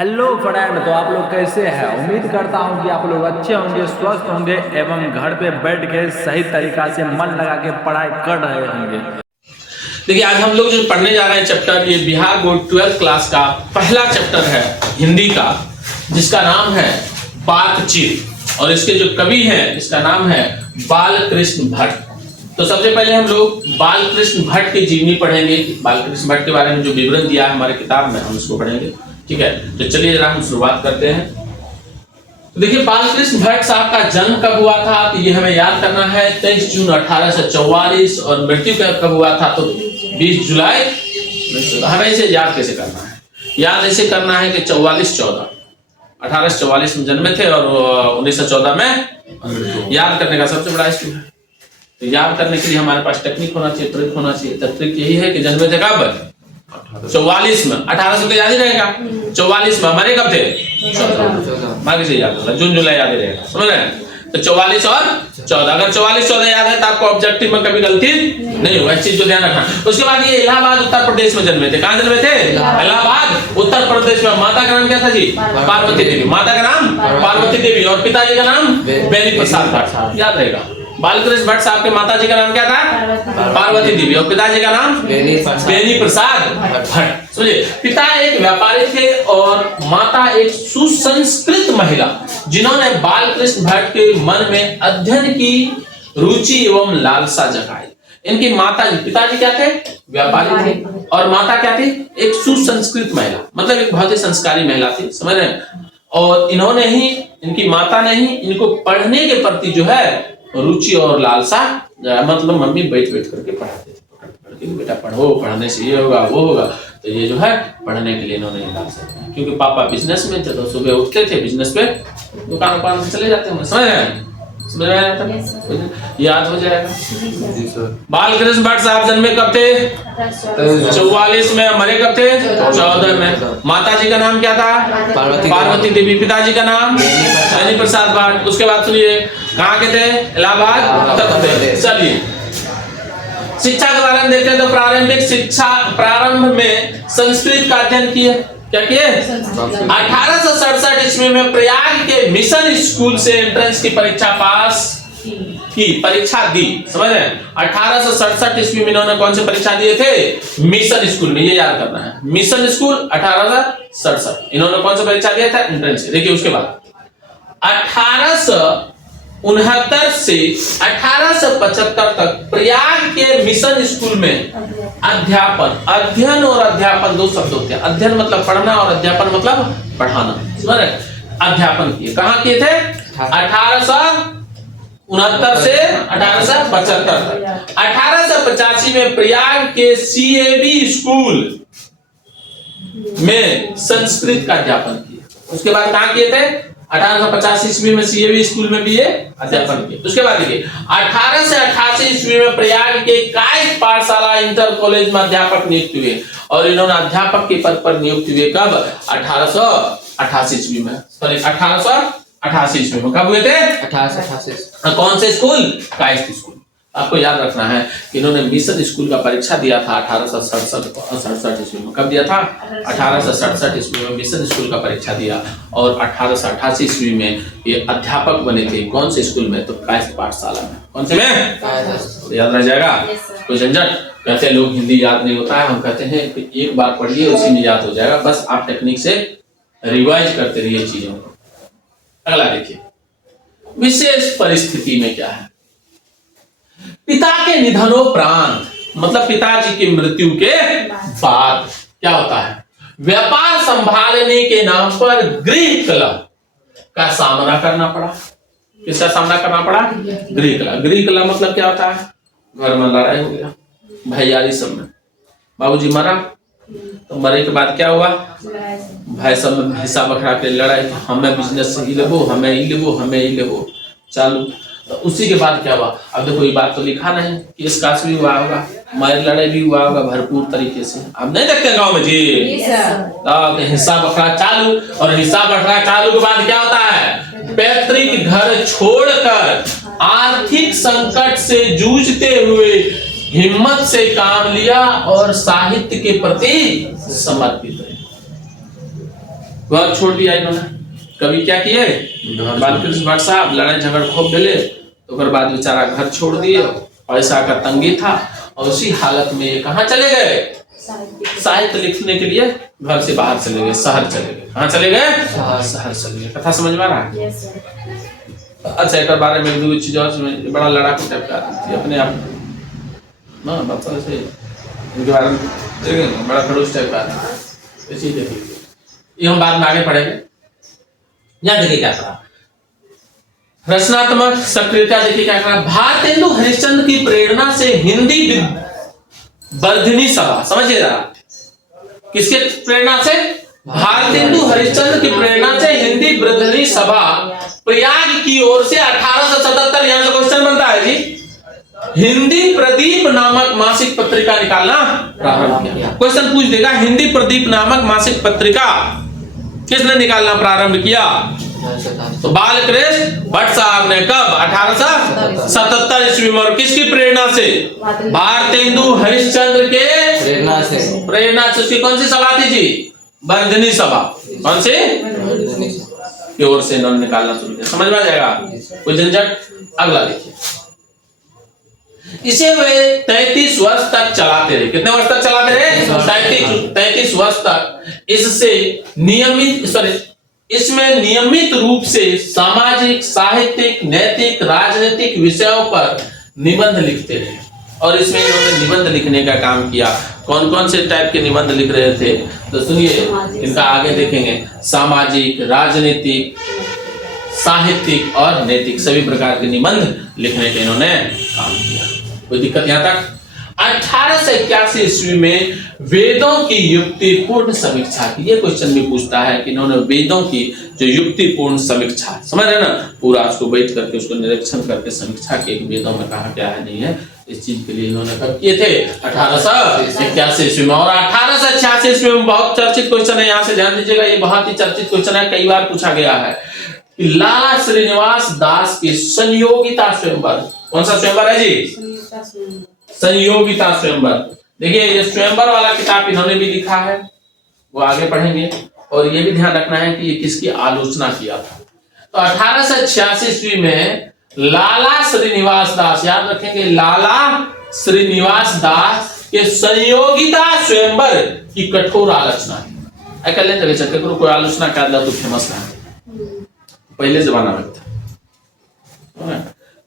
Hello friend, तो आप लोग कैसे हैं। उम्मीद करता हूं कि आप लोग अच्छे होंगे, स्वस्थ होंगे एवं घर पे बैठ के सही तरीका से मन लगा के पढ़ाई कर रहे होंगे। देखिए, आज हम लोग जो पढ़ने जा रहे हैं चैप्टर, ये बिहार बोर्ड 12th क्लास का पहला चैप्टर है हिंदी का, जिसका नाम है बातचीत। और इसके जो कवि हैं, इसका नाम है बालकृष्ण भट्ट। तो सबसे पहले हम लोग बालकृष्ण भट्ट की जीवनी पढ़ेंगे। बालकृष्ण भट्ट के बारे में जो विवरण दिया है हमारे किताब में, हम उसको पढ़ेंगे। ठीक है, तो चलिए जरा हम शुरुआत करते हैं। तो देखिए, बालकृष्ण भट्ट साहब का जन्म कब हुआ था, तो ये हमें याद करना है 23 जून 1844। और मृत्यु कब हुआ था, तो 20 जुलाई। हमें इसे याद कैसे करना है, याद ऐसे करना है कि 44-14 1844 में जन्मे थे और 1914 में। याद करने का सबसे बड़ा स्कूल है। तो याद करने के लिए हमारे पास टेक्निक होना चाहिए, ट्रिक होना चाहिए। ट्रिक यही है कि जन्मे थे कब, 44 में। 18 से तो याद ही रहेगा। 44 में मरे कब थे, 14। बाकी से याद होगा, जून जुलाई याद ही रहेगा, समझ रहे हैं। तो 44 और 14, अगर 44-14 याद है तो आपको ऑब्जेक्टिव में कभी गलती नहीं होगा। इस चीज को ध्यान रखना। उसके बाद ये इलाहाबाद उत्तर प्रदेश में जन्मे थे। कहां जन्मे थे, इलाहाबाद उत्तर प्रदेश में। माता का नाम क्या था जी, पार्वती देवी। माता का नाम पार्वती देवी और पिताजी का नाम बेनी प्रसाद भट्ट। याद रहेगा। बालकृष्ण भट्ट साहब के माताजी का नाम क्या था, पार्वती देवी, और पिताजी का नाम बेनी प्रसाद भट्ट। समझिए, पिता एक व्यापारी थे और माता एक सुसंस्कृत महिला, जिन्होंने बालकृष्ण भट्ट के मन में अध्ययन की रुचि एवं लालसा जगाई। इनकी माता, पिताजी क्या थे, व्यापारी थे, और माता क्या थी, एक सुसंस्कृत महिला, मतलब एक बहुत ही संस्कारी महिला थी, समझ रहे हैं। और इन्होंने ही, इनकी माता ने ही इनको पढ़ने के प्रति जो है रुचि और लालसा, मतलब मम्मी बैठ बैठ करके पढ़ाते थे। बेटा पढ़ो, पढ़ने से ये होगा वो होगा। तो ये जो है पढ़ने के लिए इन्होंने लालसा, क्योंकि पापा बिजनेस में थे तो सुबह उठते थे, बिजनेस पे दुकान से चले जाते हैं। समझ रहे हैं, समझ रहे हैं, याद हो जाएगा। बालकृष्ण भट्ट साहब जन्मे कब थे, 44 में। मरे कब थे, 14 में। माता जी का नाम क्या था, पार्वती देवी। पिताजी का नाम बेनी प्रसाद भट्ट। उसके बाद सुनिए, कहाँ के थे, इलाहाबाद उत्तर प्रदेश। चलिए, शिक्षा के बारे में देखते हैं। तो प्रारंभिक शिक्षा, प्रारंभ में संस्कृत का अध्ययन किए। क्या किए, 1867 ईस्वी में प्रयाग के मिशन स्कूल से एंट्रेंस की परीक्षा पास की, परीक्षा दी। समझ रहे हैं। 1867 ईस्वी में इन्होंने कौन सी परीक्षा दिए थे, मिशन स्कूल में। ये याद करना है, मिशन स्कूल 1867 इन्होंने कौन सा परीक्षा दिया था, एंट्रेंस। देखिए, उसके बाद 1869 से 1875 तक प्रयाग के मिशन स्कूल में अध्यापन, अध्ययन और अध्यापन दो शब्द होते हैं। अध्ययन मतलब पढ़ना और अध्यापन मतलब पढ़ाना, समझ रहे। अध्यापन किए, कहाँ किए थे, 1869 से 1875 तक। 1885 में प्रयाग के CAB स्कूल में संस्कृत का अध्यापन किया। उसके बाद कहाँ किए थे, 1885 ईस्वी में CAB स्कूल में भी ये अध्यापन किया। उसके बाद देखिए, 1888 ईस्वी में प्रयाग के कायस्थ पाठशाला इंटर कॉलेज में अध्यापक नियुक्त हुए। और इन्होंने अध्यापक के पद पर नियुक्त हुए कब, 1888 ईस्वी में। सॉरी, 1888 ईस्वी में। कब हुए थे, 1888। कौन से स्कूल, कायस्थ स्कूल। आपको याद रखना है कि इन्होंने मिशन स्कूल का परीक्षा दिया था 1867 ईस्वी में। कब दिया था, 1867 ईस्वी में मिशन स्कूल का परीक्षा दिया। और 1888 ईस्वी में ये अध्यापक बने थे। कौन से स्कूल में, तो कायस्थ पाठशाला में। कौन से में, तो याद रह जाएगा। कोई झंझट, कहते हैं लोग हिंदी याद नहीं होता है, हम कहते हैं कि एक बार पढ़िए, उसी में याद हो जाएगा। बस आप टेक्निक से रिवाइज करते रहिए चीजों को। अगला देखिए, विशेष परिस्थिति में क्या है। पिता के निधनोपरांत, मतलब पिताजी की मृत्यु के बाद क्या होता है, व्यापार संभालने के नाम पर गृह कलह का सामना करना पड़ा। किसका सामना करना पड़ा, गृह कलह। गृह कलह मतलब क्या होता है, घर में लड़ाई हो गया, भैयारी सब में। बाबूजी मरा, तो मरे के बाद क्या हुआ, भाई सब में हिस्सा बखरा के लड़ाई, हमें बिजनेस से ही लेबो, हमें ही लेबो, हमें ही लेबो, चालू। तो उसी के बाद क्या हुआ, अब देखो ये बात तो लिखा नहीं, केस कास भी हुआ होगा, मार लड़ाई भी हुआ होगा भरपूर तरीके से। अब नहीं देखते गांव में जी, हिस्सा बखरा चालू। और हिस्सा बखरा चालू के बाद क्या होता है, पैतृक घर छोड़कर आर्थिक संकट से जूझते हुए हिम्मत से काम लिया और साहित्य के प्रति समर्पित रहे। घर छोड़ दिया इन्होंने। कभी क्या किए, बालकृष्ण भट्ट साहब लड़ाई झगड़ खूब भेले, तो ओकर बाद बेचारा घर छोड़ दिए, पैसा का तंगी था, और उसी हालत में ये कहाँ चले गए, साहित्य लिखने के लिए घर से बाहर चले गए, शहर चले गए। कहाँ चले गए, शहर चले गए। कथा समझ में आ रहा है? अच्छा, एक बारे में दो चीज और, बड़ा लड़ाकू टाइप का आदमी थी अपने आप ना, बच्चा से इनके बारे में देखेंगे, बड़ा खड़ूस टाइप का आदमी। इसी देखिए, ये हम बाद में आगे पढ़ेंगे। यहाँ देखिए क्या कहा, रचनात्मक सक्रियता। देखिए क्या कहा, भारतेंदु हरिश्चंद्र की प्रेरणा से हिंदी वर्धिनी सभा, समझिए जरा, किसके प्रेरणा से, भारतेंदु हरिश्चंद्र की प्रेरणा से हिंदी वर्धिनी सभा प्रयाग की ओर से 1877, यहां से क्वेश्चन बनता है जी, हिंदी प्रदीप नामक मासिक पत्रिका निकालना प्रारंभ किया। क्वेश्चन पूछ देगा, हिंदी प्रदीप नामक मासिक पत्रिका किसने निकालना प्रारंभ किया? तो बालकृष्ण भट्ट साहब ने। कब? 1877 ईस्वी में। और किसकी प्रेरणा से? भारतेंदु हरिश्चंद्र के प्रेरणा से। उसकी कौन सी सभा थी जी? वर्धिनी सभा। कौन सी? की ओर से इन्होंने निकालना शुरू किया। समझ में आ जाएगा, कोई झंझट। अगला देखिए, इसे वे 33 वर्ष तक चलाते रहे। कितने वर्ष तक चलाते रहे? 33 वर्ष तक। इसमें नियमित रूप से सामाजिक, साहित्यिक, नैतिक, राजनीतिक विषयों पर निबंध लिखते रहे। और इसमें इन्होंने निबंध लिखने का काम किया। कौन कौन से टाइप के निबंध लिख रहे थे तो सुनिए, इनका आगे देखेंगे। सामाजिक, राजनीतिक, साहित्यिक और नैतिक सभी प्रकार के निबंध लिखने का इन्होंने काम किया। कोई दिक्कत यहाँ तक? 1881 ईस्वी में वेदों की युक्तिपूर्ण समीक्षा की। ये क्वेश्चन भी पूछता है कि इन्होंने वेदों की जो युक्तिपूर्ण समीक्षा, समझ रहे ना, पूरा उसको बैठ करके उसको निरीक्षण करके समीक्षा की वेदों में कहा क्या है नहीं है, इस चीज के लिए इन्होंने कब किए थे? 1881 ईस्वी में। और 1886 ईस्वी में बहुत चर्चित क्वेश्चन है, यहाँ से ध्यान दीजिएगा, ये बहुत ही चर्चित क्वेश्चन है, कई बार पूछा गया है कि लाला श्रीनिवास दास की संयोगिता स्वयंवर। कौन सा स्वयंवर है जी? संयोगिता स्वयंवर। देखिए, ये स्वयंवर वाला किताब इन्होंने भी लिखा है, वो आगे पढ़ेंगे। और ये भी ध्यान रखना है कि ये किसकी आलोचना किया था। तो 1886 ईस्वी में लाला श्रीनिवास दास, याद रखेंगे, लाला श्रीनिवास दास के संयोगिता स्वयंवर की कठोर आलोचना की। कर लेते चक्कर कोई आलोचना कर तो फेमस है, पहले जमाना में था।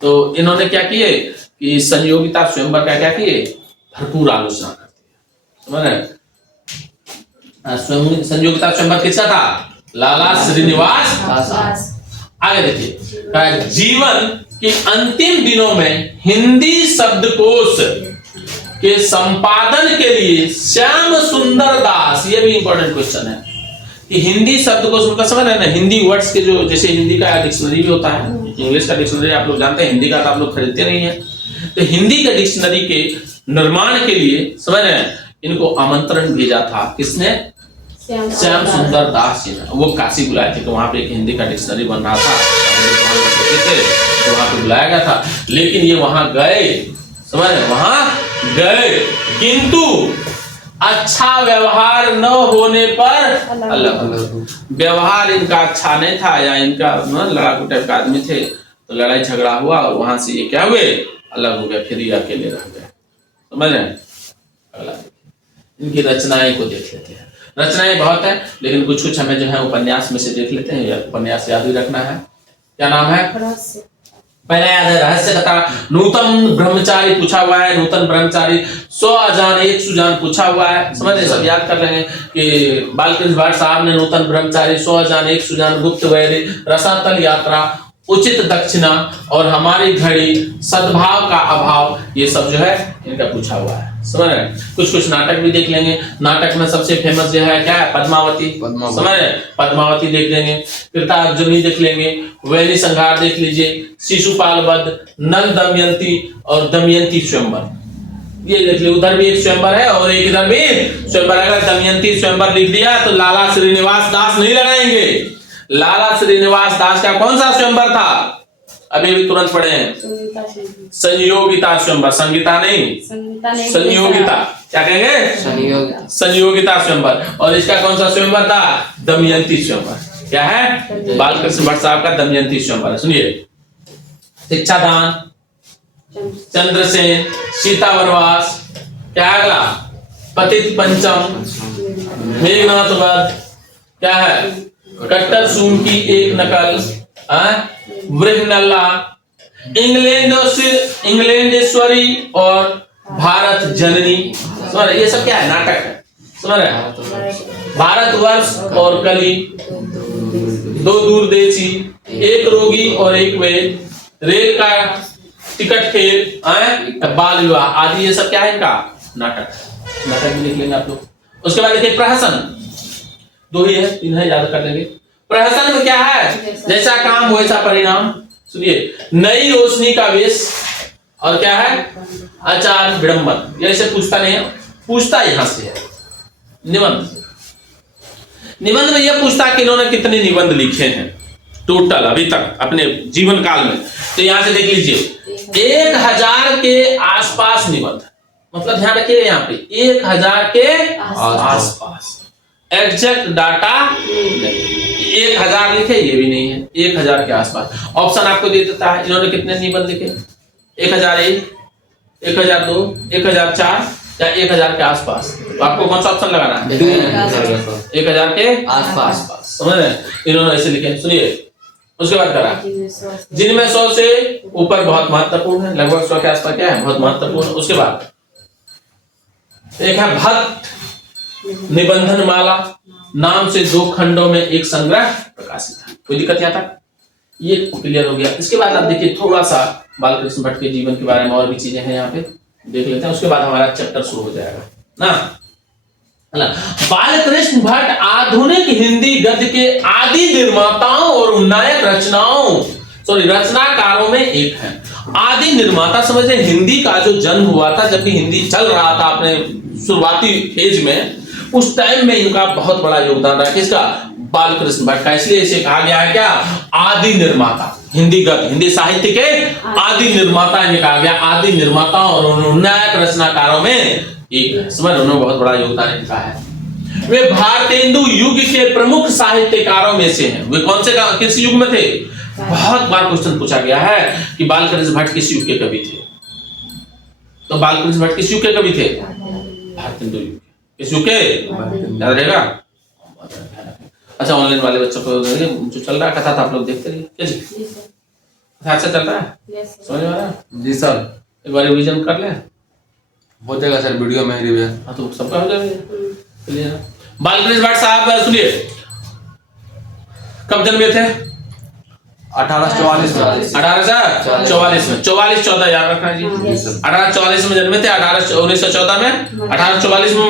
तो इन्होंने क्या किए कि संयोगिता स्वयंवर का क्या किए? भरपूर आलोचना करती है। समझ रहे? संयोगिता स्वयंवर किसका था? लाला श्रीनिवास दास। आगे देखिए, जीवन के अंतिम दिनों में हिंदी शब्दकोश के संपादन के लिए श्याम सुंदर दास, ये भी इंपॉर्टेंट क्वेश्चन है कि हिंदी शब्दकोश उनका समझ रहे ना, हिंदी वर्ड्स के जो, जैसे हिंदी का डिक्शनरी भी होता है, इंग्लिश का डिक्शनरी आप लोग जानते हैं, हिंदी का तो आप लोग खरीदते नहीं है। तो हिंदी के डिक्शनरी के निर्माण के लिए, समझ रहे हैं, इनको आमंत्रण भेजा था। किसने? श्याम सुंदर दास जी ने। वो काशी बुलाए थे, तो वहां पे एक हिंदी का डिक्शनरी बन रहा था, तो वहां पे बुलाया गया था। लेकिन ये वहां गए, समझ रहे, वहां गए, किंतु अच्छा व्यवहार न होने पर अलग व्यवहार इनका अच्छा नहीं था, या इनका लड़ाकू टाइप का आदमी थे, तो लड़ाई झगड़ा हुआ और वहां से ये क्या हुए? अलग हो गया, फिर ये अकेले रह गए। समझ रहे हैं? अगला इनकी रचनाएं को देख लेते हैं। रचनाएं बहुत है, लेकिन कुछ कुछ हमें जो है उपन्यास में से देख लेते हैं। उपन्यास याद ही रखना है। क्या नाम है? पहले याद है, रहस्य कथा। नूतन ब्रह्मचारी पूछा हुआ है, नूतन ब्रह्मचारी, 100 अजान 1 सुजान पूछा हुआ है। समझ रहे? सब याद कर लेंगे कि बालकृष्ण भट्ट साहब ने नूतन ब्रह्मचारी, 100 अजान 1 सुजान, गुप्त वैरी, रसातल यात्रा, उचित दक्षिणा और हमारी घड़ी, सद्भाव का अभाव, ये सब जो है इनका पूछा हुआ है। समझ रहे? कुछ कुछ नाटक भी देख लेंगे। नाटक में सबसे फेमस जो है क्या है? पद्मावती। समझ रहे? पद्मावती देख लेंगे, कृतार्जुनी देख लेंगे, वैरी संहार देख लीजिए, शिशुपाल वध, नल दमयंती और दमयंती स्वयंवर, ये देख लीजिए। उधर भी एक स्वयंवर है और एक इधर भी स्वयंवर। अगर दमयंती स्वयंवर लिख दिया तो लाला श्रीनिवास दास नहीं लगाएंगे। लाला श्रीनिवास दास का कौन सा स्वयंवर था? अभी भी तुरंत पढ़े हैं, संयोगिता स्वयंवर। संगीता नहीं, संयोगिता। क्या कहेंगे? संयोगिता स्वयंवर। और इसका कौन सा स्वयंवर था? दमयंती स्वयंवर। क्या है? बालकृष्ण भट्ट साहब का दमयंती स्वयंवर। सुनिए, शिक्षादान, चंद्रसेन, सीता वनवास, क्या है अगला? पतित पंचम, मेघनाथ वध, क्या है? कट्टर सून की एक नकल, वृहनल्ला, इंग्लैंडेश्वरी और भारत जननी। समझ रहे? ये सब क्या है? नाटक है। समझ रहे? भारतवर्ष और कली, दो दूरदेशी, एक रोगी और एक वैद, रेल का टिकट खेल, बाल विवाह आदि, ये सब क्या है? इनका नाटक। नाटक भी लिख लेंगे आप लोग। उसके बाद देखिए प्रहसन, दो ही है, तीन है, याद कर लेंगे। प्रहसन में क्या है? जैसा काम वैसा परिणाम। सुनिए, नई रोशनी का वेश, और क्या है? आचार विडंबन। ये ऐसे पूछता नहीं है, पूछता यहां से है। निबंध, निबंध में यह पूछता कि इन्होंने कितने निबंध लिखे हैं टोटल अभी तक अपने जीवन काल में। तो यहां से देख लीजिए, 1000 के आसपास निबंध, मतलब ध्यान रखिए यहाँ पे 1000 के आसपास। एग्जैक्ट डाटा 1000 लिखे, ये भी नहीं है, 1000 के आसपास। ऑप्शन आपको दे देता है इन्होंने कितने निबंध लिखे, 1001, 1002, 1004 या 1000 के आसपास। तो आपको कौन सा ऑप्शन लगाना है? 1000 के आसपास। समझ रहे? इन्होंने ऐसे लिखे। सुनिए, उसके बाद करा जिनमें 100 से ऊपर बहुत महत्वपूर्ण है, लगभग 100 के आसपास क्या है? बहुत महत्वपूर्ण। उसके बाद एक है भट्ट निबंधन माला, नाम से 2 खंडों में एक संग्रह प्रकाशित है। कोई दिक्कत यहाँ तक? ये क्लियर हो गया। इसके बाद आप देखिए थोड़ा सा बालकृष्ण भट्ट के जीवन के बारे में और भी चीजें हैं, यहाँ पे देख लेते हैं। उसके बाद हमारा चैप्टर शुरू हो जाएगा ना। बालकृष्ण भट्ट आधुनिक हिंदी गद्य के आदि निर्माताओं और नायक रचनाकारों में एक है। आदि निर्माता समझे, हिंदी का जो जन्म हुआ था, जबकि हिंदी चल रहा था अपने शुरुआती फेज में, उस टाइम में इनका बहुत बड़ा योगदान रहा। किसका? बालकृष्ण भट्ट का। इसलिए इसे कहा गया है क्या? आदि निर्माता। हिंदी गद्य, हिंदी साहित्य के आदि निर्माता इन्हें कहा गया। आदि निर्माता और नायक रचनाकारों में एक है। समझ, उन्होंने बहुत बड़ा योगदान इनका है। वे भारतेंदु युग के प्रमुख साहित्यकारों में से हैं। वे कौन से किस युग में थे? बहुत बार क्वेश्चन पूछा गया है कि बालकृष्ण भट्ट किस युग के कवि थे। तो बालकृष्ण भट्ट किस युग के कवि थे? भारतेंदु युग। किस युग के? याद रहेगा। अच्छा, ऑनलाइन वाले बच्चों को जो चल रहा है कथा था, आप लोग देखते रहिए। अच्छा चल रहा है, समझ में आ रहा है? जी सर, एक बार रिवीजन कर ले, हो जाएगा सर वीडियो में रिवीजन। हाँ तो सबका हो जाएगा। बालकृष्ण भट्ट साहब सुनिए, कब जन्मे थे? 1844 में। 1844 में। 44-14 याद रखना जी। 1844 में जन्मे थे, 1914 में। 1844 में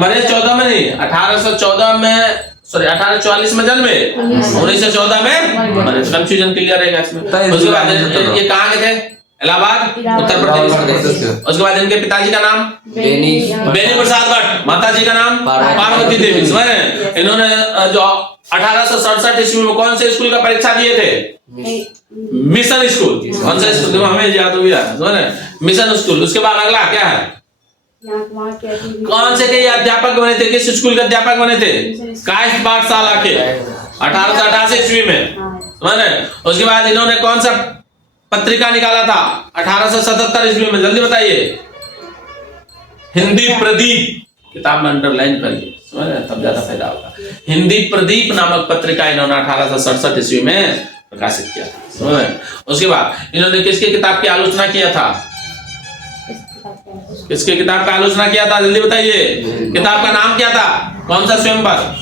मरे 14 में नहीं, 1814 में, सॉरी 1844 में जन्मे, 1914 में मरे। तो कंफ्यूजन क्लियर रहेगा इसमें। उसके बाद ये कहाँ के थे? इलाहाबाद, उत्तर प्रदेश। उसके बाद इनके पिताजी का नाम बेनी प्रसाद भट्ट, माता जी का नाम पार्वती देवी। समझ रहे? इन्होंने जो 1867 ईस्वी में कौन से स्कूल का परीक्षा दिए थे? Mission school. कौन सा स्कूल? हमें याद हो गया, समझ रहे? Mission school. उसके बाद अगला क्या है? कौन से के अध्यापक बने थे? किस स्कूल के अध्यापक बने थे? कायस्थ पाठशाला के, 1888 ईस्वी में। समझ रहे? उसके बाद इन्होंने कौन सा पत्रिका निकाला था 1877 ईस्वी में? जल्दी बताइए। हिंदी प्रदीप, किताब में अंडरलाइन करिए, समझ रहे? तब ज्यादा फायदा होगा। हिंदी प्रदीप नामक पत्रिका इन्होंने 1867 ईस्वी में प्रकाशित किया था। समझ रहे? उसके बाद इन्होंने किसके किताब की आलोचना किया था? किसके किताब का आलोचना किया था? जल्दी बताइए। किताब का नाम क्या था? कौन सा स्वयंवर?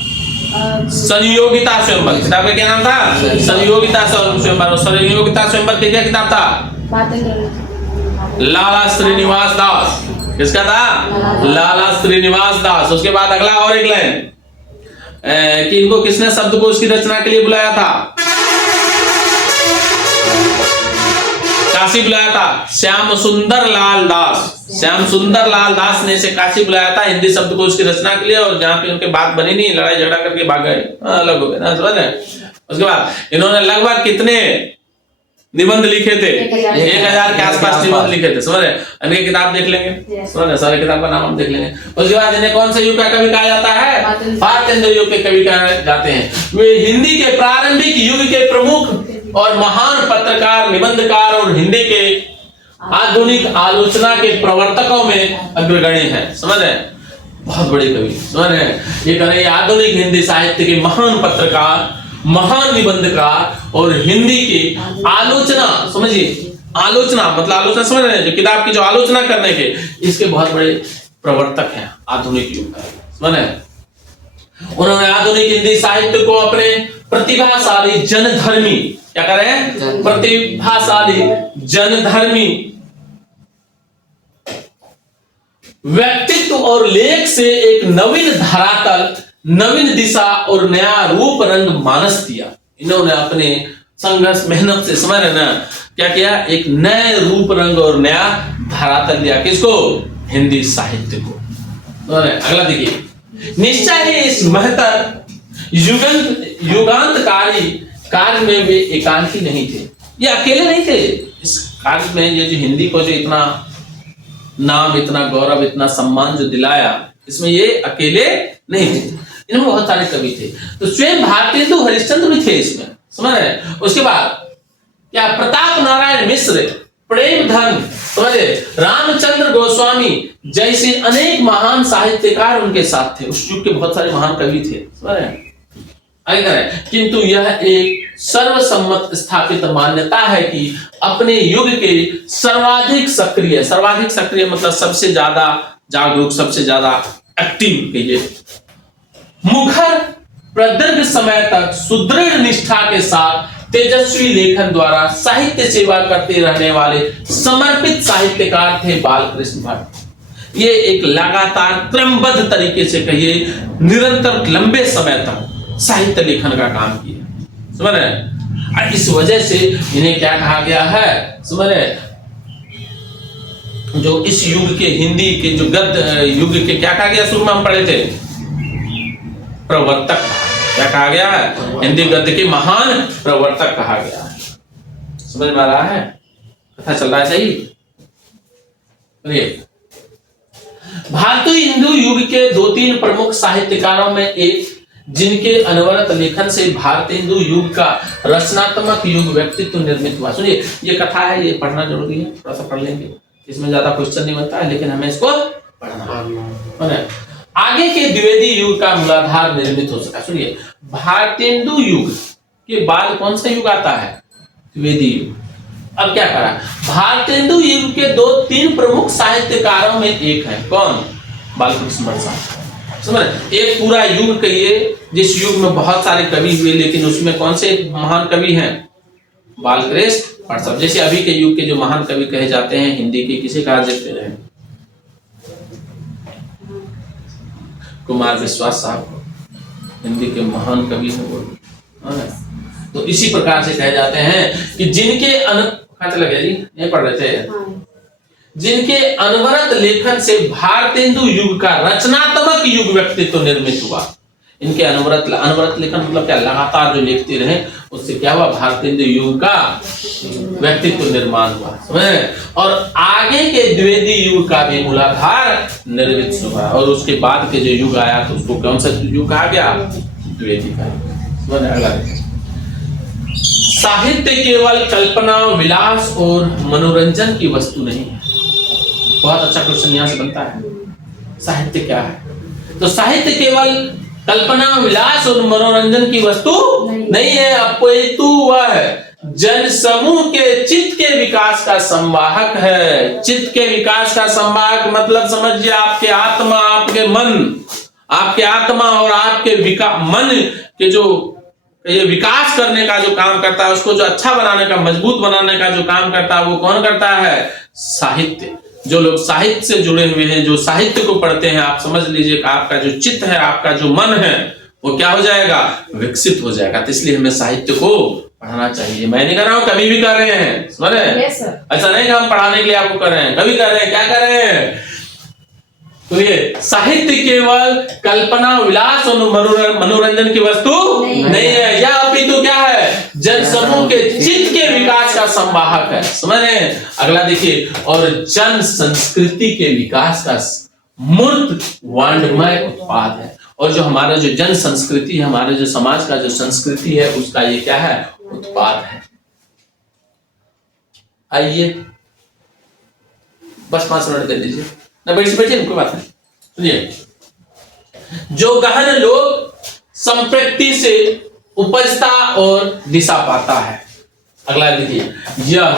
संयोगिता स्वयंवर। किताब का क्या नाम था? संयोगिता स्वयंवर। संयोगिता स्वयंवर क्या किताब था? लाला श्रीनिवास दास। किसका था? लाला श्रीनिवास दास। उसके बाद अगला और एक लाइन कि इनको किसने शब्दकोश की रचना के लिए बुलाया था? काशी बुलाया था श्याम सुंदर लाल दास। श्याम सुंदर लाल दास ने इसे काशी बुलाया था हिंदी शब्दकोश की रचना के लिए, और जहां पे उनके बात बनी नहीं, लड़ाई झगड़ा करके भाग गए, अलग हो गए ना। समझ रहे? उसके बाद इन्होंने लगभग कितने निबंध लिखे थे? 1000 के आसपास निबंध लिखे थे। समझ रहे? इनकी किताब देख लेंगे, समझ रहे? सारे किताब का नाम हम देख लेंगे। उसके बाद इन्हें कौन से युग का कवि कहा जाता है? भारतेंदु युग के कवि कहे जाते हैं। वे हिंदी के प्रारंभिक युग के प्रमुख और महान पत्रकार, निबंधकार और हिंदी के आधुनिक आलोचना के प्रवर्तकों में अग्रगण्य है। समझ रहे? बहुत बड़े कवि, समझ रहे? ये कह रहे हैं आधुनिक हिंदी साहित्य के महान पत्रकार, महान निबंधकार और हिंदी की आलोचना, समझिए आलोचना मतलब आलोचना समझ रहे हैं, जो किताब की जो आलोचना करने के, इसके बहुत बड़े प्रवर्तक हैं आधुनिक युग का। समझ रहे हैं? उन्होंने आधुनिक हिंदी साहित्य को अपने प्रतिभाशाली जनधर्मी, क्या कह रहे हैं? प्रतिभाशाली जनधर्मी व्यक्तित्व और लेख से एक नवीन धरातल, नवीन दिशा और नया रूप रंग मानस दिया। इन्होंने अपने संघर्ष मेहनत से, समझ रहे ना, क्या किया? एक नए रूप रंग और नया धरातल दिया। किसको? हिंदी साहित्य को। अगला देखिए, निश्चय ही इस महत्तर युगांतकारी कार्य में वे एकांकी नहीं थे। ये अकेले नहीं थे इस कार्य में। ये जो हिंदी को जो इतना नाम, इतना गौरव, इतना सम्मान जो दिलाया, इसमें ये अकेले नहीं थे, इनमें बहुत सारे कवि थे। तो स्वयं भारतेंदु हरिश्चंद्र भी थे इसमें, समझ रहे? उसके बाद क्या? प्रताप नारायण मिश्र, प्रेमधन, समझे, रामचंद्र गोस्वामी जैसे अनेक महान साहित्यकार उनके साथ थे। उस युग के बहुत सारे महान कवि थे, समझ रहे? आगे करें, किंतु यह एक सर्वसम्मत स्थापित मान्यता है कि अपने युग के सर्वाधिक सक्रिय मतलब सबसे ज्यादा जागरूक, सबसे ज्यादा एक्टिव कहिए, मुखर प्रदीर्घ समय तक सुदृढ़ निष्ठा के साथ तेजस्वी लेखन द्वारा साहित्य सेवा करते रहने वाले समर्पित साहित्यकार थे बालकृष्ण भट्ट। ये एक लगातार क्रमबद्ध तरीके से कहिए निरंतर लंबे समय तक साहित्य लेखन का काम किया, समझ रहे? इस वजह से इन्हें क्या कहा गया है? समझ रहे? जो इस युग के हिंदी के जो गद्य युग के क्या कहा गया? शुरू में हम पढ़े थे प्रवर्तक। क्या कहा गया है? हिंदी गद्य के महान प्रवर्तक कहा गया है। समझ में आ रहा है? कथा चल रहा है सही? भारतीय हिंदू युग के 2-3 प्रमुख साहित्यकारों में एक, जिनके अनवरत लेखन से भारतेंदु युग का रचनात्मक युग व्यक्तित्व निर्मित हुआ। सुनिए, ये कथा है, ये पढ़ना जरूरी है, थोड़ा सा पढ़ लेंगे, इसमें ज्यादा क्वेश्चन नहीं बनता है, लेकिन हमें इसको पढ़ना है। आगे के द्विवेदी युग का मूलाधार निर्मित हो सका। सुनिए, भारतेंदु युग के बाद कौन सा युग आता है? द्विवेदी युग। अब क्या करा? भारतेंदु युग के 2-3 प्रमुख साहित्यकारों में एक है, कौन? बालकृष्ण भट्ट साहब। समझ? एक पूरा युग कहिए जिस युग में बहुत सारे कवि हुए, लेकिन उसमें कौन से महान कवि हैं? बालकृष्ण भट्ट साहब। जैसे अभी के युग के जो महान कवि कहे जाते हैं हिंदी के, किसे कहा जाते हैं? कुमार विश्वास साहब हिंदी के महान कवि हैं वो। तो इसी प्रकार से कहे जाते हैं कि जिनके लगे जी नहीं पढ़ रहे थे, जिनके अनवरत लेखन से भारतेंदु युग का रचनात्मक युग व्यक्तित्व निर्मित हुआ। इनके अनवरत लेखन मतलब क्या? लगातार जो लिखते रहे, उससे क्या हुआ? भारतेंदु युग का व्यक्तित्व निर्माण हुआ, समझे? और आगे के द्विवेदी युग का भी मूलाधार निर्मित हुआ। और उसके बाद के जो युग आया तो उसको कौन सा युग कहा गया? द्विवेदी का। अगला साहित्य केवल कल्पना, विलास और मनोरंजन की वस्तु नहीं है। बहुत अच्छा क्वेश्चन यहां से बनता है। साहित्य क्या है? तो साहित्य केवल कल्पना, विलास और मनोरंजन की वस्तु नहीं है, अपितु वह जन समूह के चित्त के विकास का संवाहक है। चित्त के विकास का संवाहक मतलब समझिए आपके आत्मा, आपके मन, आपके आत्मा और आपके मन के जो ये विकास करने का जो काम करता है, उसको जो अच्छा बनाने का, मजबूत बनाने का जो काम करता है, वो कौन करता है? साहित्य। जो लोग साहित्य से जुड़े हुए हैं, जो साहित्य को पढ़ते हैं, आप समझ लीजिए कि आपका जो चित्त है, आपका जो मन है, वो क्या हो जाएगा? विकसित हो जाएगा। तो इसलिए हमें साहित्य को पढ़ना चाहिए। मैं नहीं कर रहा हूं, कभी भी कर रहे हैं, समझ रहे हैं? ऐसा नहीं कि हम पढ़ाने के लिए आपको कर रहे हैं, कभी कर रहे हैं। क्या कर रहे हैं? तो ये साहित्य केवल कल्पना, विलास और मनोरंजन की वस्तु नहीं है, या अपितु क्या है? जन समूह के चित्त के विकास का संवाहक है, समझ रहे हैं। अगला देखिए, और जन संस्कृति के विकास का मूर्त वाण्डमय उत्पाद है। और जो हमारा जो जन संस्कृति है, हमारे जो समाज का जो संस्कृति है, उसका ये क्या है, उत्पाद है। आइए बस 5 मिनट दे दीजिए ना, बैठिए कोई बात नहीं। सुनिए, जो गहन लोक संप्रति से उपजता और दिशा पाता है। अगला देखिए, यह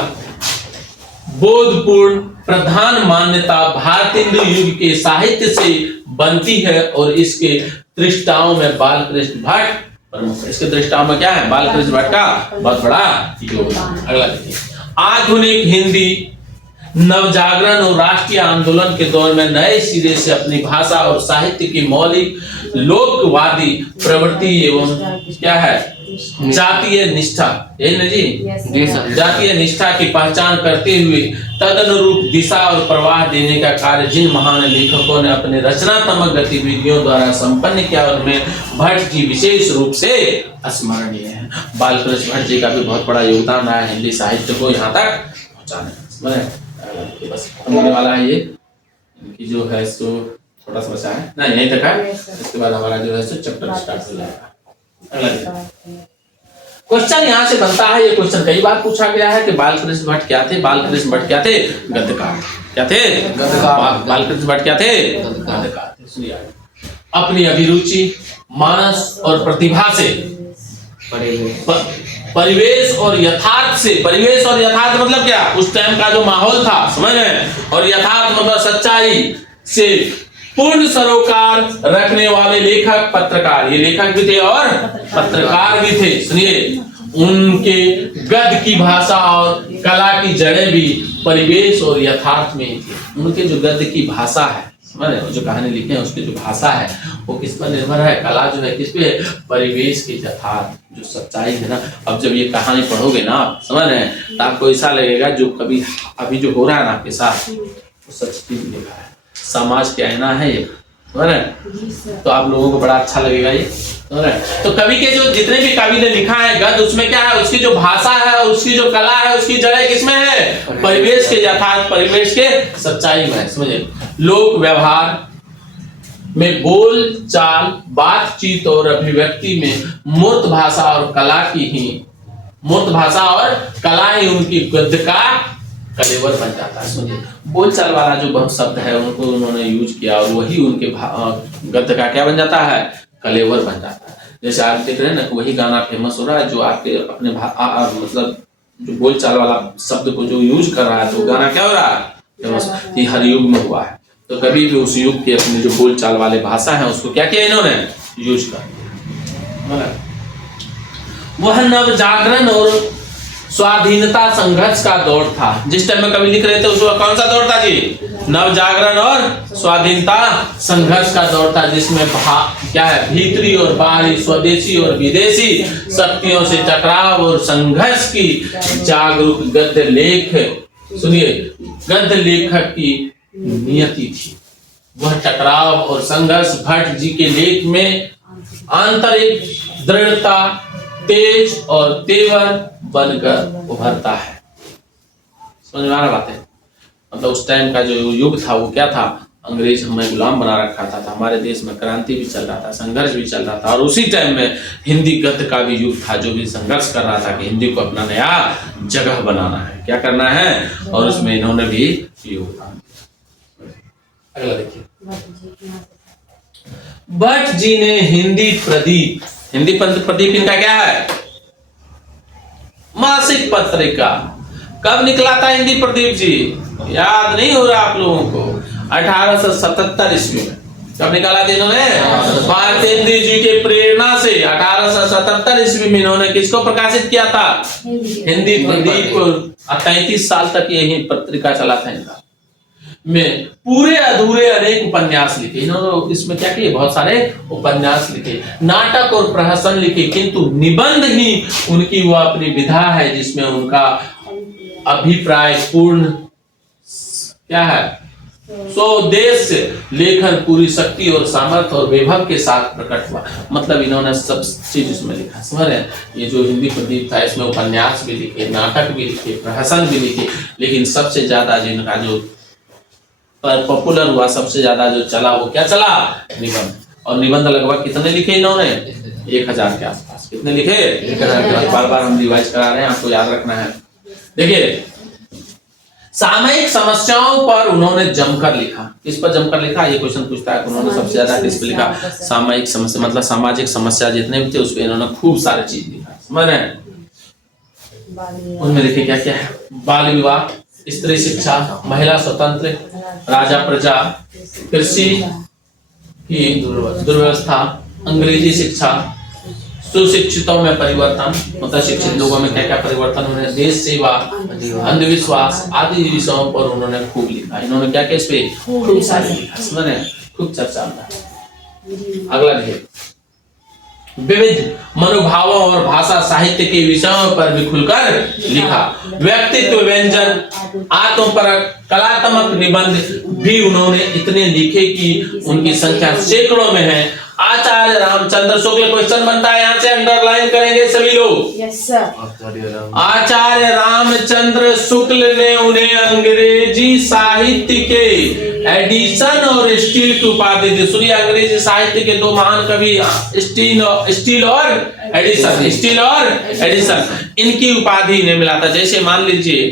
बोधपूर्ण प्रधान मान्यता भारतीय युग के साहित्य से बनती है और इसके दृष्टाओं में बालकृष्ण भट्ट प्रमुख है। इसके दृष्टाओं में क्या है, बालकृष्ण भट्ट का बहुत बड़ा योगदान। अगला देखिए, आधुनिक हिंदी नवजागरण और राष्ट्रीय आंदोलन के दौर में नए सिरे से अपनी भाषा और साहित्य की मौलिक लोकवादी प्रवृत्ति एवं क्या है, जातीय निष्ठा, यही ना जी, जातीय निष्ठा की पहचान करते हुए तदनुरूप दिशा और प्रवाह देने का कार्य जिन महान लेखकों ने अपने रचनात्मक गतिविधियों द्वारा संपन्न किया, उनमें भट्ट जी विशेष रूप से स्मरणीय है। बालकृष्ण भट्ट जी का भी बहुत बड़ा योगदान रहा है हिंदी साहित्य को यहाँ तक पहुँचाने में। बस होने वाला है ये, इनकी जो है सो थोड़ा सा बचा है ना, यहीं तक है। इसके बाद हमारा जो है सो चैप्टर स्टार्ट हो जाएगा। अगला क्वेश्चन यहाँ से बनता है, ये क्वेश्चन कई बार पूछा गया है कि बालकृष्ण भट्ट क्या थे। बालकृष्ण भट्ट क्या थे, गद्यकार। क्या थे, गद्यकार। बालकृष्ण भट्ट क्या थे, गद्यकार थे। सुनिए, अपनी अभिरुचि, मानस और प्रतिभा से परिवेश और यथार्थ से, परिवेश और यथार्थ मतलब क्या, उस टाइम का जो माहौल था, समझ रहे हैं, और यथार्थ मतलब सच्चाई से पूर्ण सरोकार रखने वाले लेखक पत्रकार, ये लेखक भी थे और पत्रकार भी थे। सुनिए, उनके गद्य की भाषा और कला की जड़ें भी परिवेश और यथार्थ में ही थी। उनके जो गद्य की भाषा है, समझ रहे हैं, जो कहानी लिखे हैं उसकी जो भाषा है वो किस पर निर्भर है, कला जो है किस पे, परिवेश के यथार्थ जो सच्चाई है ना। अब जब ये कहानी पढ़ोगे ना आप, समझ रहे हैं, तो आपको ऐसा लगेगा जो कभी अभी जो हो रहा है ना आपके साथ, वो सच चीज लिखा है, समाज के आईना है ये, समझ रहे हैं। तो आप लोगों को बड़ा अच्छा लगेगा ये, समझ रहे हैं। तो कवि के जो जितने भी कवि ने लिखा है गद्य, उसमें क्या है, उसकी जो भाषा है, उसकी जो कला है, उसकी जड़ें किसमें है, परिवेश के यथार्थ, परिवेश के सच्चाई में, समझे। लोक व्यवहार में बोल चाल, बातचीत और अभिव्यक्ति में मूर्त भाषा और कला की ही, मूर्त भाषा और कला ही उनकी गद्य का कलेवर बन जाता है। सुनिए, बोलचाल वाला जो बहुत शब्द है उनको उन्होंने यूज किया और वही उनके गद्य का क्या बन जाता है, कलेवर बन जाता है। जैसे आप देख रहे हैं ना, वही गाना फेमस हो रहा है जो आपके अपने मतलब जो बोलचाल वाला शब्द को जो यूज कर रहा है, तो गाना क्या हो रहा है, फेमस। ये हर युग में हुआ है, तो कभी भी उस युग के अपने जो बोलचाल वाले भाषा है उसको क्या किया इन्होंने, यूज कर। वह नव जागरण और स्वाधीनता संघर्ष का दौर था। जिस टाइम में कवि लिख रहे थे उसमें कौन सा दौर था जी, नव जागरण और स्वाधीनता संघर्ष का दौर था, जिसमें क्या है, भीतरी और बाहरी, स्वदेशी और विदेशी शक्तियों से टकराव और संघर्ष की जागरूक गद्य लेख, सुनिए, गद्य लेखक की नियति थी। वह टकराव और संघर्ष भट्ट जी के लेख में आंतरिक दृढ़ता, तेज और तेवर बनकर उभरता है। समझ में आ रहा बात है, मतलब उस टाइम का जो युग था वो क्या था, अंग्रेज हमें गुलाम बना रखा था, हमारे देश में क्रांति भी चल रहा था, संघर्ष भी चल रहा था, और उसी टाइम में हिंदी गद्य का भी युग था जो भी संघर्ष कर रहा था कि हिंदी को अपना नया जगह बनाना है, क्या करना है, और उसमें इन्होंने भी योगदान। अगला देखिए, भट्ट जी ने हिंदी प्रदीप, हिंदी प्रदीप इनका क्या है, मासिक पत्रिका। कब निकला था हिंदी प्रदीप जी, याद नहीं हो रहा आप लोगों को, 1877 ईस्वी में। कब निकाला था इन्होंने, भारतेंद्र जी के प्रेरणा से 1877 ईस्वी में इन्होंने किसको प्रकाशित किया था, हिंदी प्रदीप को। 33 साल तक यही पत्रिका चला था इनका। में पूरे अधूरे अनेक उपन्यास लिखे इन्होंने, इसमें क्या किए, बहुत सारे उपन्यास लिखे, नाटक और प्रहसन लिखे, किंतु निबंध ही उनकी वो अपनी विधा है जिसमें उनका अभिप्राय पूर्ण क्या है, सो देश से लेखन पूरी शक्ति और सामर्थ्य और वैभव के साथ प्रकट हुआ। मतलब इन्होंने सब चीज इसमें लिखा। समझ रहे हैं? ये जो हिंदी प्रदीप था इसमें उपन्यास भी लिखे, नाटक भी लिखे, प्रहसन भी लिखे, लेकिन सबसे ज्यादा जिनका जो पॉपुलर हुआ, सबसे ज्यादा जो चला वो क्या चला? निबंध। और निबंध लगभग कितने लिखे इन्होंने? 1000 के आसपास। कितने लिखे? 1000। बार बार हम रिवाइज करा रहे हैं, आपको याद रखना है। देखिए, सामयिक समस्याओं पर उन्होंने जमकर लिखा। किस पर जमकर लिखा? ये क्वेश्चन पूछता है। उन्होंने सबसे ज्यादा किस पर लिखा? सामयिक समस्या, मतलब सामाजिक समस्या जितने भी थे उस पर इन्होंने खूब सारे चीज लिखा। समझ रहे हैं? उनमें लिखे क्या क्या है? बाल विवाह, स्त्री शिक्षा, महिला स्वतंत्र, राजा प्रजा, कृषि की दुर्व्यवस्था, अंग्रेजी शिक्षा, सुशिक्षितों में परिवर्तन, मतलब शिक्षित लोगों में क्या क्या परिवर्तन हो रहे हैं, देश सेवा, अंधविश्वास आदि विषयों पर उन्होंने खूब लिखा। इन्होंने क्या क्या इस पे खूब सारे लिखा। समझ रहे हैं? खूब चर्चा होता है। अगला देखिए, विविध मनोभावों और भाषा साहित्य के विषयों पर भी खुलकर लिखा। व्यक्तित्व व्यंजन, आत्मपरक, कलात्मक निबंध भी उन्होंने इतने लिखे कि उनकी संख्या सैकड़ों में है। आचार्य रामचंद्र शुक्ल, क्वेश्चन बनता है, यहाँ से अंडरलाइन करेंगे सभी लोग। Yes sir. आचार्य रामचंद्र शुक्ल ने उन्हें अंग्रेजी साहित्य के एडिसन और स्टील की उपाधि दी। सुनिए, अंग्रेजी साहित्य के दो महान कवि स्टील और एडिसन, इनकी उपाधि इन्हें मिला था। जैसे मान लीजिए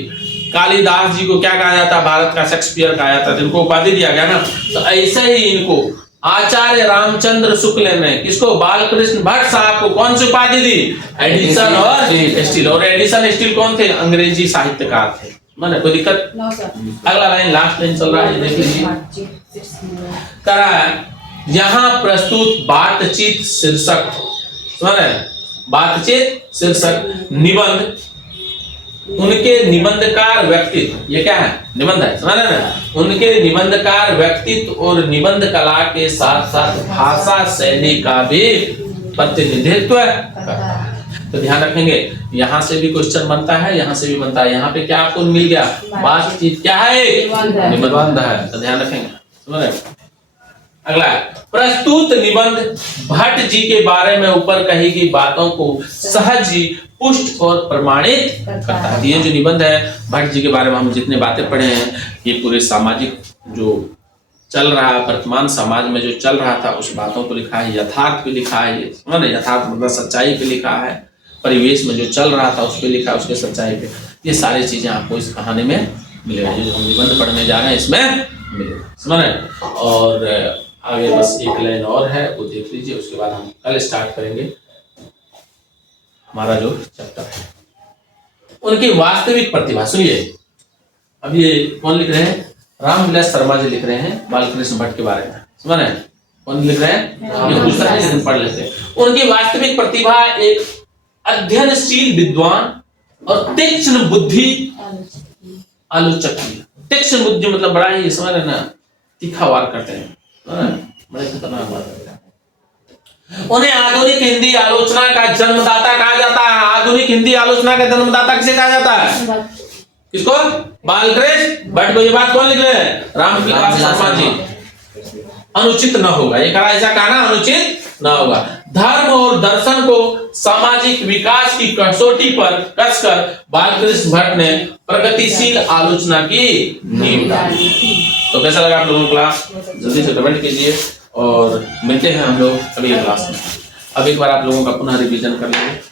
कालिदास जी को क्या कहा जाता? भारत का शेक्सपियर कहा जाता, जिनको उपाधि दिया गया ना। तो ऐसे ही इनको आचार्य रामचंद्र शुक्ल ने किसको? बालकृष्ण भट्ट साहब को कौन सी उपाधि दी? एडिसन और स्टील। और एडिसन स्टील कौन थे? अंग्रेजी साहित्यकार थे। मैंने कोई दिक्कत? अगला लाइन, लास्ट लाइन चल रहा है, देख लीजिए। करा है यहाँ प्रस्तुत बातचीत शीर्षक, बातचीत शीर्षक निबंध, उनके निबंधकार व्यक्तित्व, ये क्या है? निबंध है। समझ रहे ना? उनके निबंधकार व्यक्तित्व और निबंध कला के साथ साथ भाषा शैली का भी प्रतिनिधित्व करता है। तो ध्यान रखेंगे, यहाँ से भी क्वेश्चन बनता है, यहाँ से भी बनता है। यहाँ पे क्या आपको मिल गया? बातचीत क्या है? निबंध है। तो ध्यान रखेंगे। समझ रहे? अगला, प्रस्तुत निबंध भट्ट जी के बारे में ऊपर कही गई बातों को सहज ही पुष्ट और प्रमाणित करता है। ये जो निबंध है भट्ट जी के बारे में हम जितने बातें पढ़े हैं, ये पूरे सामाजिक जो चल रहा है, वर्तमान समाज में जो चल रहा था उस बातों को लिखा है। यथार्थ पे लिखा है, ये समझ रहे? यथार्थ मतलब सच्चाई पे लिखा है, परिवेश में जो चल रहा था उस पे लिखा है, उसके सच्चाई पे। ये सारी चीजें आपको इस कहानी में मिलेगा, जो हम निबंध पढ़ने जा रहे हैं इसमें मिलेगा। समझ रहे? और आगे बस एक लाइन और है, वो देख लीजिए, उसके बाद हम कल स्टार्ट करेंगे हमारा जो चैप्टर है। उनकी वास्तविक प्रतिभा, सुनिए, अब ये कौन लिख रहे हैं? रामविलास शर्मा जी लिख रहे हैं बालकृष्ण भट्ट के बारे में। समझ रहे हैं? कौन लिख रहे हैं? ये पूछता है, लेकिन पढ़ लेते हैं। उनकी वास्तविक प्रतिभा एक अध्ययनशील विद्वान और तीक्ष्ण बुद्धि आलोचक थी। तीक्ष्ण बुद्धि मतलब बड़ा ही, समझ रहे ना, तीखा वार करते हैं, बड़े खतरनाक वार करते हैं। उन्हें आधुनिक हिंदी आलोचना का जन्मदाता कहा जाता है। आधुनिक हिंदी आलोचना का जन्मदाता किसे कहा जाता है? किसको? बालकृष्ण भट्ट को। ये बात कौन लिख रहे हैं? रामविलास शर्मा जी। अनुचित न होगा, ये कहा, ऐसा कहना अनुचित न होगा। धर्म और दर्शन को सामाजिक विकास की कसौटी पर कसकर बालकृष्ण भट्ट ने प्रगतिशील आलोचना की नींव डाली। तो कैसा लगा आप लोगों को क्लास? जल्दी से कमेंट कीजिए और मिलते हैं हम लोग अगली क्लास में। अब एक बार आप लोगों का पुनः रिवीजन कर लेंगे।